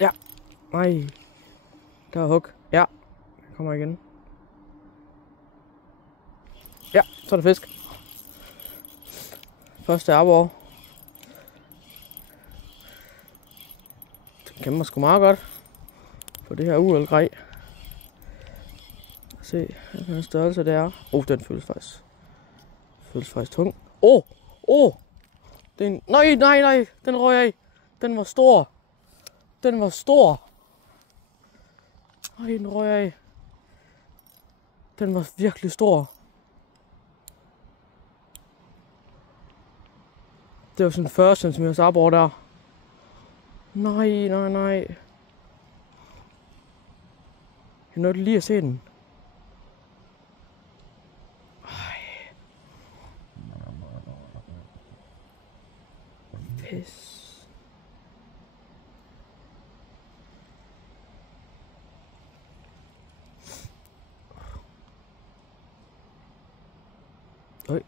Ja. Nej. Der er hug. Ja. Jeg kommer igen. Ja, så er der fisk. Første arbor. Den kæmper sgu meget godt. For det her uhelgrej. Se, hvilken størrelse det er. Den føles faktisk tung. Den, nej, den røg af. Den var stor. Nej, den røg af. Den var virkelig stor. Det var sådan 40 cm arbor der. Nej. Jeg nåede lige at se den. Pis. Øj.